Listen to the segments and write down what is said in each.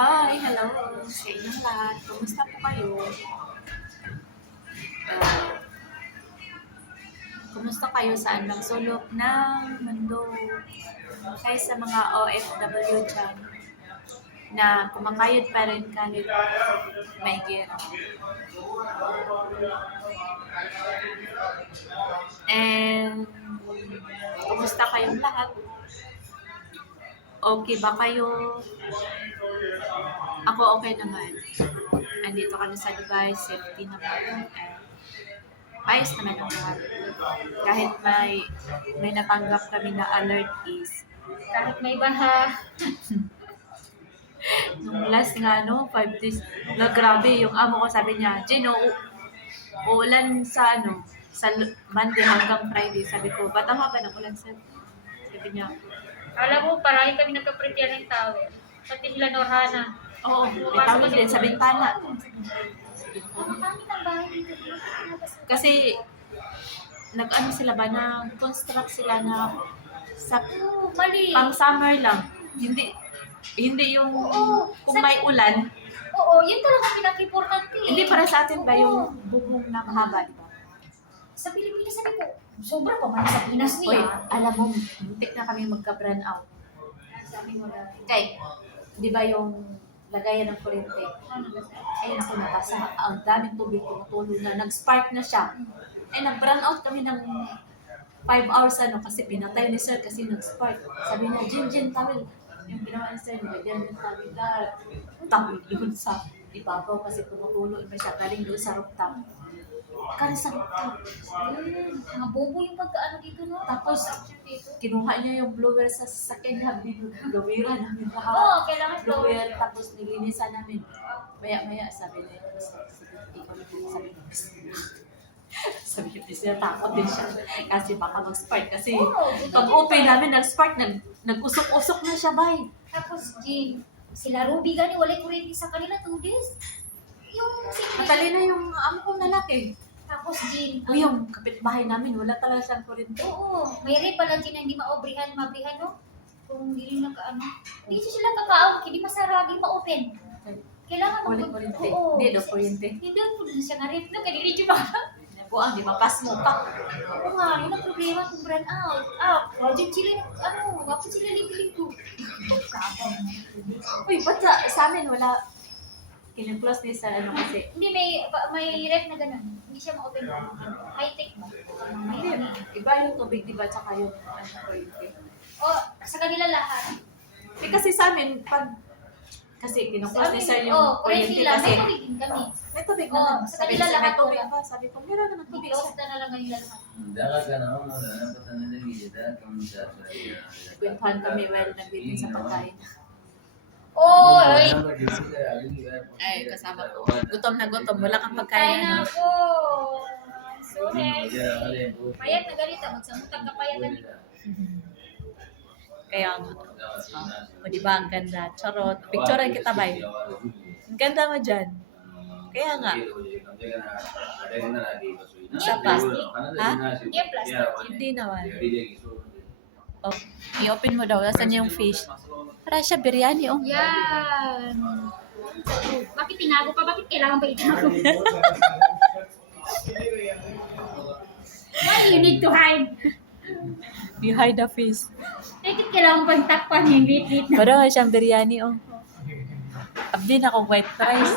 Hi, hello sa inyong lahat. Kumusta po kayo? Ah, kumusta kayo saan mang sulok ng mundo? Kaya sa mga OFW dyan na kumakayod pa rin kahit may gera. And kumusta kayong lahat? Okay ba kayo? Ako okay naman. Andito kami sa Dubai, safety naman. Ayos naman ang lahat. Kahit may natanggap kami na alert is Kahit may baha. nung last nga 5 days na grabe yung amo ko sabi niya, Gino, uulan sa sa Monday hanggang Friday. Sabi ko, ba't ang haba ng ulan sa sabi niya, Alam mo, parang kami nagka-prepare ng towel. Pati sila Norhana. oo, may tawag din sa bintana. Kami ng bahay dito. Kasi nag-ano sila ba, construct sila na sa Mali. pang summer lang. Hindi yung Oo. kung may ulan, Oo, yun talaga pinaka-importante. hindi para sa atin ba yung bubong na mahaba, di ba? Sa Pilipinas, sabi ko, sobra pa man sa Pinas Uy, niya. alam mo, muntik na kami magka-brand out. Sabi mo dati. Kay, di ba yung lagayan ng kuryente? Ay, naku, nabasa. Ang daming tubig, tumutulo na. Nag-spark na siya. Ay, nag-brand out kami ng 5 hours kasi pinatay ni sir kasi nag-spark. Sabi niya, Jin, tawil. Yung ginawa ni sir, nilagyan ng tawil na tawil doon sa ibabaw kasi tumutulo na siya. Galing doon sa rooftop. Kali sa rooftop. Mga bobo yung pagkaano dito, no? Tapos, kinuha niya yung blower sa sasakyan niya. Bloweran namin lahat. Oo, kailangan Blower, tapos nilinisan namin. Maya-maya, sabi niya, sabi niya, sabi niya, siya takot din siya. Kasi baka mag-spark. Kasi pag open namin, nag-spark, nag-usok-usok na siya, bay. Tapos, Jim, sila Ruby gani, walay kuryente sa kanila 2 days. Yung Matalino yung amo kong lalaki. Tapos, Jim, O yung kapitbahay namin, wala talaga siyang kuryente. oo, may rin pala Jim na hindi mabrihan, no? Kung hindi naka ano. Hindi sila kakaon, hindi masaragi ma-open. Kailangan Walang kuryente. Oo. Hindi daw kuryente. Hindi po na siya nga rip na, kanili Jim ba? Buang, di ba? Pas mo pa. Oo nga, yun ang problema kung brand out. Wajib sila, wapit sila ligo-ligo. Uy, ba't sa amin wala? Kinimplos ni sa kasi. Hindi, may rep na ganun. Hindi siya ma-open. High-tech ba? Hindi, iba yung tubig, di ba? Tsaka yung kuryente. Sa kanila lahat. Kasi sa amin, kasi kinukuha ni sir yung kuryente May kasi tubig din kami. may tubig Oo, naman. sa Sabi kanila niya, may lahat tubig wala. pa. Sabi ko, meron naman tubig Close siya. na lang kanila lahat. Kwentuhan kami while nagbitin sa pagkain. Oy! Ay, kasama ko. Gutom na gutom. Wala kang Kain pagkain. na ako! Suhes! Payat na ganito. Magsamutang ka payat na dito. Kaya nga. O diba, ang ganda. Charot. Picturean kita, bay. Ang ganda mo dyan. Kaya nga. Sa plastic. Ha? Hindi yung plastic. Hindi naman. Oh, i-open mo daw. Nasaan yung fish? Para siya biryani, oh. Yan! Bakit tinago pa? Bakit kailangan ba itago? Why you need to hide? Behind the fish. Bakit kailangan ba takpan yung lit-lit na? Para siyang biryani, oh. Abdi na akong white rice.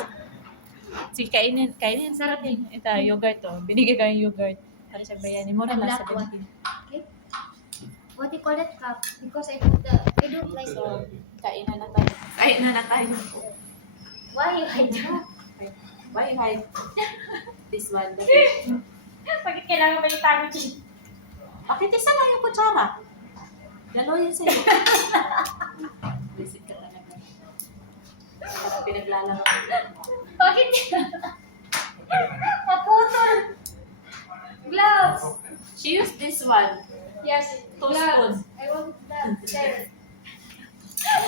Sige, kainin. Sarap din. Ito, yogurt, oh. Binigay ko yung yogurt. Para siyang biryani. Mura lang sa Black one. Pilipinas. Okay? What do you call that cup? Because I don't like So, kainan na tayo. Kainan na tayo. Why you hide that? Why hide this one? Bakit kailangan ba itago siya? Bakit isa lang yung kutsara? Dalawa yun sa'yo. Visit ka talaga. Pinaglalaro. Bakit? Maputol! Gloves! She used this one. Yes, Two gloves. spoons. I want that. There.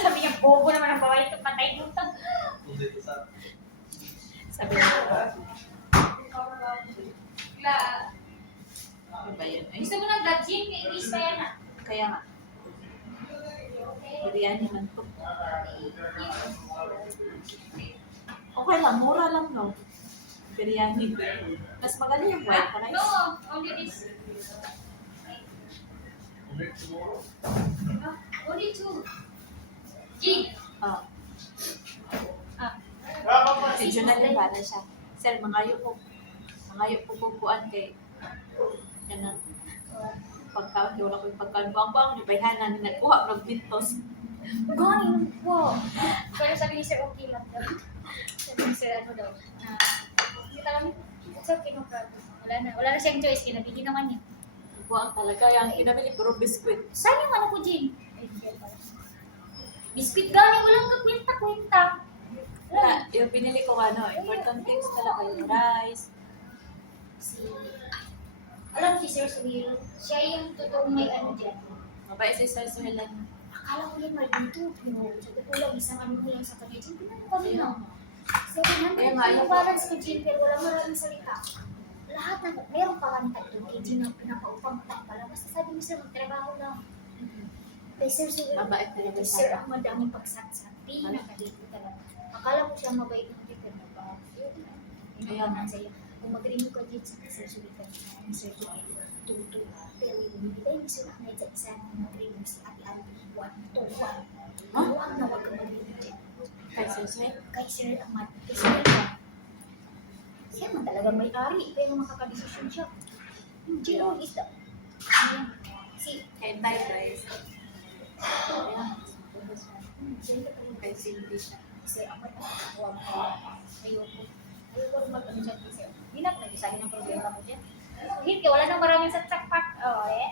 Sabi niya, bobo naman ang babae ito, patay mo ito. Sabi niya, Gloves. ano ba yun? Ay, Gusto mo ng gloves, Jim? English pa yan ah. kaya nga. Biryani man to. Okay lang, mura lang, no? Biryani. Mas magaling yung white rice. No, only this. Only two. G. Ah, Ah. medyo nalibala siya. Sir, mangayo po kukuan kay yan na pagkaon, wala ko yung pagkaon. Buang-buang, nabayhanan, nagkuha, nagbintos. Gone po. Pero sabi ni Sir, okay lang daw. Sabi ni Sir, ano daw, hindi talaga, it's okay, no problem. Wala na siyang choice, kinabigyan naman niya. Buang talaga, yung pinabili puro biskuit. Saan yung ano ko, Jane? Biscuit gani, walang kakwenta-kwenta. Wala, yung pinili ko important things talaga yung rice. Alam si Sir Suhil, siya yung totoong may ano dyan. Mabait si Sir Suhelan. Akala ko yan may dito, pero sabi ko lang, isang ano ko lang sa kanya, Jane, pinano kami na. Sabi naman, yung balance ko, Jane, pero wala maraming salita. Lahat na, mayroon pa kami tatlo, kay Jane ang pinapaupang-upang pala. Basta sabi ni Sir, magtrabaho lang. Kay Sir Suhil, Mabait talaga kay siya. Sir Ahmad, daming pagsat-sat. Pinakadito talaga. Akala ko siya mabait ng tipo na ba? Kaya nga sa'yo. Kung mag-renew ka dito sa Sir Suhil ka, ni Sir Suhil, tuto. Pero yung bibigay ni Sir Ahmad sa isa na mag-renew si Ate Albi, 1-1. Huwag na huwag ka mag-renew dyan. Kay Sir Suhel. Kay Sir Ahmad, kay Sir Ahmad. Siya man talagang may-ari, pero makakadesisyon siya. Yung Gino is the... Ayan. Si... Kay Tay guys. Ayan. Siya yung talagang Kay Cindy siya. Sir Ahmad, huwag ka. Ayoko. Ayoko rin mag-ano siya, Sir. Hindi na ako nag-isabi ng problema ko dyan. Hit ka, wala nang maraming sa tsak-pak. Oh, eh.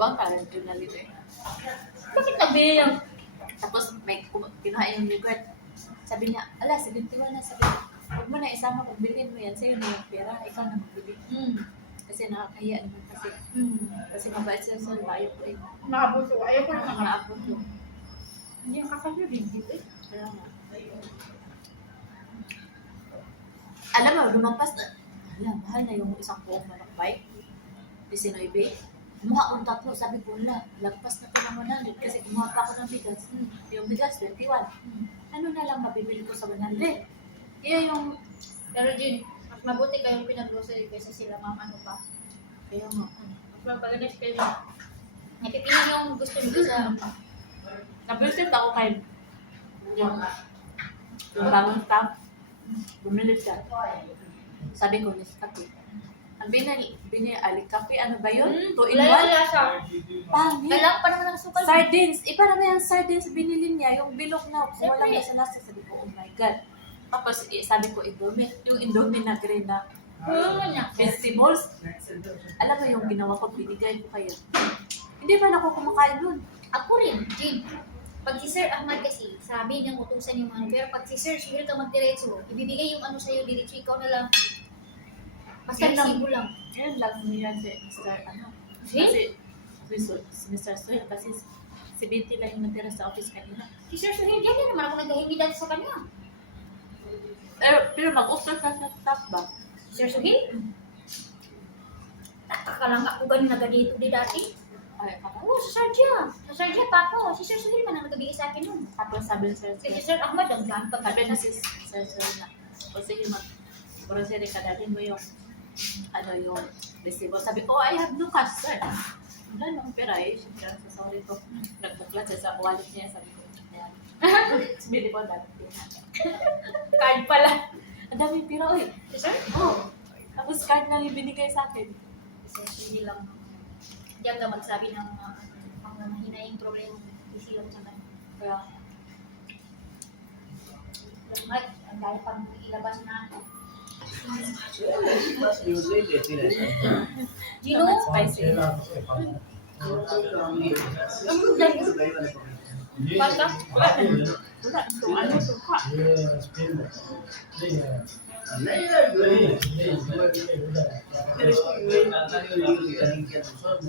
Buang parang journalito eh. Bakit nabiyang? Tapos may kinuha yung yogurt. Sabi niya, ala, 71 na. Sabi niya, huwag mo na isama kung bilhin mo yan. Sa'yo na yung pera, ikaw na magbili. Kasi nakakahiya naman kasi. Kasi mabait siya sa layo ko eh. Nakabuso. Ayoko na Nakaabot yung. Hindi ang kakasya, bigit eh. Kaya nga. Alam mo, lumampas na. Alam, mahal na yung isang buong manok bike. 19. Kumuha akong tatlo. Sabi ko, wala, lagpas na po ng 100 kasi kumuha pa ako ng bigas. Yung bigas, 21. Ano na lang mabibili ko sa 100? Kaya yung, Pero Jin, mas mabuti kayong pinag-grocery kaysa sila ma'am ano pa. kaya nga. Mas magpaganas kayo. Napipili yung gusto nyo sa... Nabisit ako kay yung bangon staff. Bumili siya. Sabi ko, Miss Kapi. Ang alikakape, ano ba yun? 2 in 1? Wala siya. Pangit. Kailangan pa naman ng sukal. Sardines. Iba naman yung sardines binili niya. Yung bilog na Siyempre. walang lasa-lasa. Sabi ko, oh my God. Tapos sabi ko, Indomie. Yung Indomie na green na Niya. vegetables. Alam mo yung ginawa ko, binigay ko kayo. Hindi ba ako kumakain nun? Ako rin, Jin. Pag si Sir Ahmad kasi, sabi niyang utusan yung ano. Pero pag si Sir Suhil ka magdiretso, ibibigay yung ano sa'yo, diretso ikaw na lang. Basta Yun lang. resibo lang. Ngayon lang niya si Mr. Ano. Eh? Si Mr. Soy, kasi si Binti lang yung natira sa office kanina. Si Sir Suhil, yan naman ako naghahingi dati sa kanya. Pero mag-offer ka sa staff ba? Si Sir Suhil? Nataka lang ako ganun nagadito di dati. Ay, kaka. Oo, sa Sardia. Sa Sardia pa ako. Si Sir Suhil man ang nagbigay sa akin nun. Tapos sabi ni Sir Kasi Soy, si Sir Ahmad, ang daan pag sabi na si Sir Soy na, kasi yung grocery ka dati mo yung yung resibo. Sabi ko, I have no cash, sir. Wala nang pera eh. Siyempre, sa sorry ko. Nagbuklat siya sa wallet niya. Sabi ko, yan. Sabi ko, dami pera. Card pala. Ang daming pera, oy. Si Sir? Oh. Tapos card lang yung binigay sa akin. Kasi hindi lang, diyan ka magsabi ng mga mahinaing problema. Busy lang sa kanya. Kaya, Lamag, ang dahil pang ilabas na. Gino? spicy. Basta? Wala. Kung ano, suka.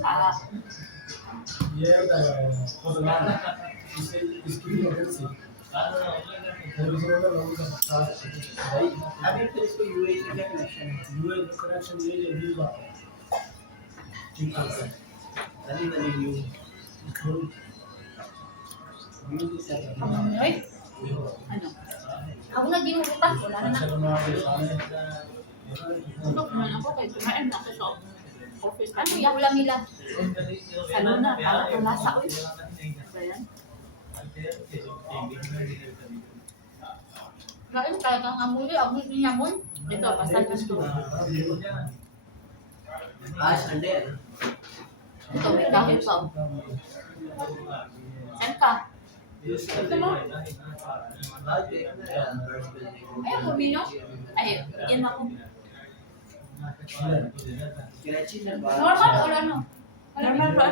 Ah, Ay, ano? ako na ginugutan. Wala na na. Tulog naman ako kay kumain na ako sa office. Ano yung ulam nila? Ano na, parang tulasa ko yun. Ayan. Lain kaya kang amuli, ang niya mo. Ito, basta gusto. Sunday. Ito, may kahoy pa. Saan ka? Ito mo? Ay, ako mino. Ay, yan ako. Normal o ano? Normal ba?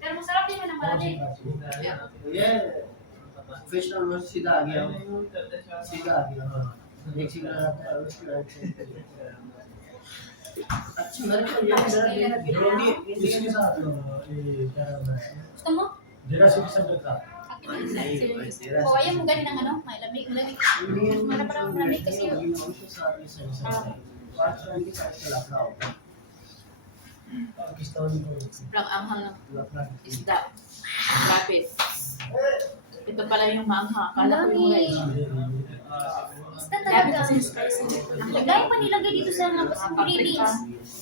Pero masarap din man ang malaki. Fish na mo si Dagi. Si Dagi. Next na Gusto mo? O, ayaw mo ganin ng ano? May lamig, malamig. Mana parang malamig kasi yun. Sobrang anghang ng isda. Lapis. Ito pala yung maanghang. Akala ko yung rice. Basta Grabe talaga. kasi yung spicy nito. Lagay pa nilagay dito sa mga Paprika. ingredients.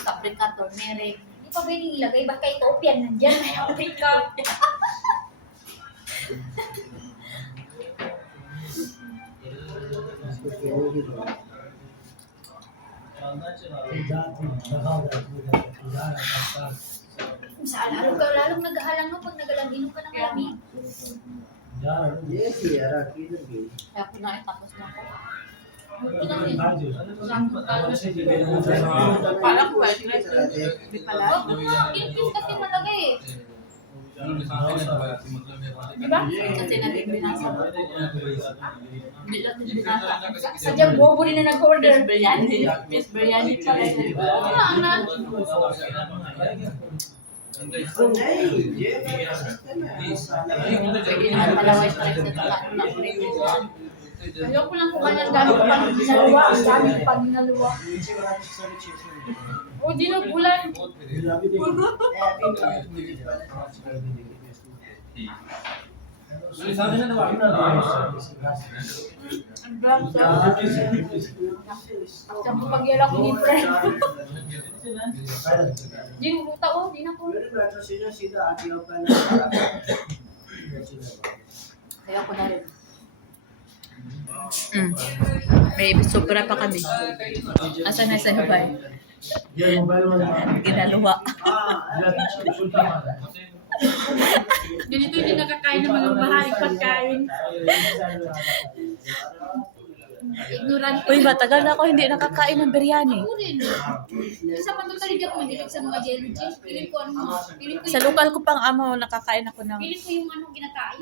Paprika, turmeric. Hindi pa pwedeng ilagay. Baka Ethiopian nandyan. May Africa. Sa alam ka, lalong naghahalang mo pag nagalandinom ka ng malamig. Yes, yeah, kidding me. Kaya ko na tapos na ako. Parang white rice. Hindi pala. Huwag mo nga, pinipis kasi malagay eh. Diba? Kasi natin binasa. Hindi lang din binasa. Sadyang bobo rin na nag-order. Fish biryani. Fish biryani pala. Oo nga, ang na. Pwede naman pala white rice na saka ano lang. Ayoko lang kumain ng dami ko pang ginaluwa. Ang dami ko pang ginaluwa. O, dinugulan. Ang brown Saan ko pagyala ko ni friend. Dinuluta o, di na po. Kaya ko na rin. May sobra pa kami. Asa na sa Dubai? Ginaluwa. Ganito hindi nakakain ng mga mahaling pagkain. Ignorant ko. Uy, matagal na ako hindi nakakain ng biryani. Ako rin. Isa pa doon talaga ako mahilig sa mga jelly. Piling ko ano mga. Piling ko Sa lokal ko pang amo, nakakain ako ng... Piling ko yung ano ginakain.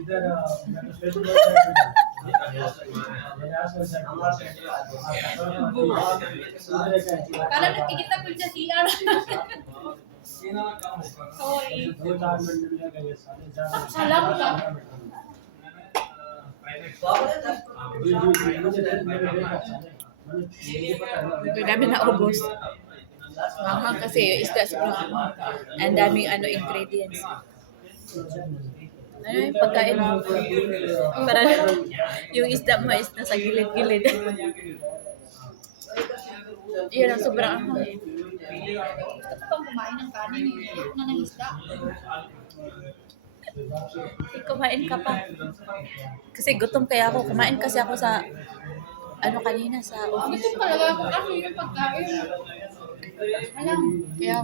Kala nagkikita ko sa CR. Sorry. Salam ka. Dami na ubos. Mahal kasi yung isda sobrang ano. Ang daming ano ingredients. Ano yung pagkain mo? Para yung isda mo is nasa gilid-gilid. Yun ang sobrang ano. Gusto ko pang kumain ng kanin. Ayoko na ng isda. Kumain ka pa. Kasi gutom kaya ako. Kumain kasi ako sa ano kanina sa office. Gusto talaga ako kasi yung pagkain. Alam. Kaya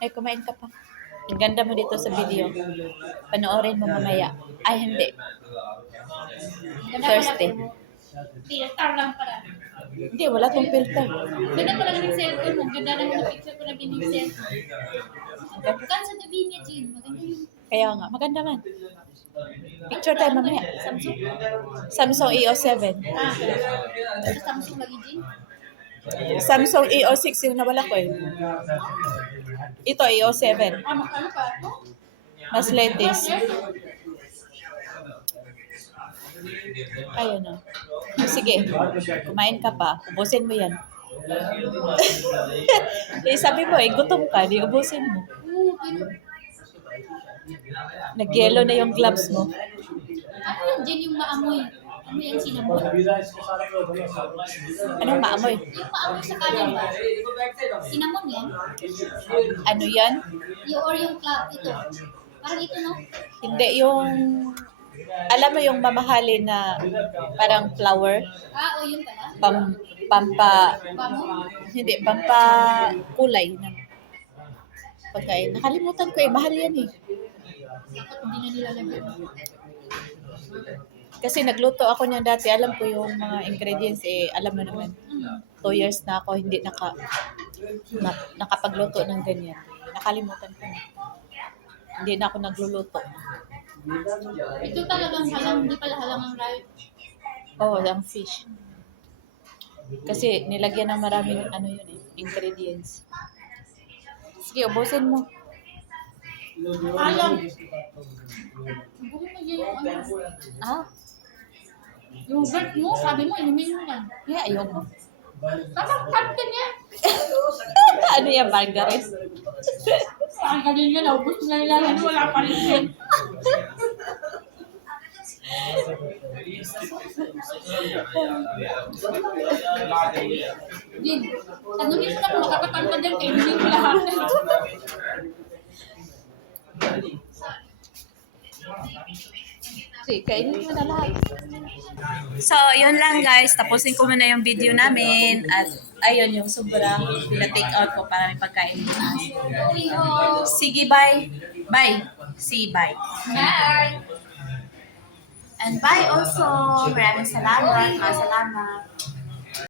ay kumain ka pa. Ang ganda mo dito sa video. Panoorin mo mamaya. Ay hindi. Thursday. Filter lang pala. Hindi, wala tong filter. Ganda talaga ng cellphone mo. Ganda naman ng picture ko na binigsen. Bukan sa gabi niya, Jean. Maganda yung Kaya nga, maganda man. Picture tayo mamaya. Samsung. Samsung EO7. Ah, sa Samsung lagi, Jean. Samsung EO6 yung nawala ko eh. Ito EO7. Ah, makano pa ito? Mas latest. Ayun na. Sige, kumain ka pa. Ubusin mo yan. Eh, sabi mo eh, gutom ka. Di ubusin mo. Oo, pero Nag-yellow na yung gloves mo. Ano yun? Diyan yung maamoy. Ano yan, cinnamon? Anong maamoy? Yung maamoy sa kanan ba? Cinnamon yan? Ano yan? Yung or yung cloud, ito. Parang ito, no? Hindi, yung... Alam mo yung mamahalin na parang flower? Ah, o yun pala. Pampa... Pamo? Hindi, pampa kulay ng pagkain. Nakalimutan ko eh, mahal yan eh. Dapat hindi na nilalagyan. Kasi nagluto ako niyan dati, alam ko yung mga ingredients eh, alam mo naman. 2 years na ako hindi nakapagluto ng ganyan. Nakalimutan ko na. Hindi na ako nagluluto. Ito talagang halang, hindi pala halang ang rice. Oo, ang fish. Kasi nilagyan ng maraming ano yun eh, ingredients. Sige, ubusin mo. Alam. Siguro na yun yung ano. Ah, Yogurt mo, sabi mo, inumin mo lang. yeah, ayoko. Tapos, cut ka niya. Ano yan, margaret? Ang galing niya, naubos na nilalagyan, wala pa rin yan. Jin, tanungin mo na kung makakatangka dyan, kainin mo lahat. Sige, kainin mo na lahat. So, yun lang guys. Tapusin ko muna yung video namin. At ayun yung sobrang pina-take out ko para may pagkain bukas. Sige, bye. Bye. See, bye. Bye! And bye also. Maraming salamat. Maraming salamat.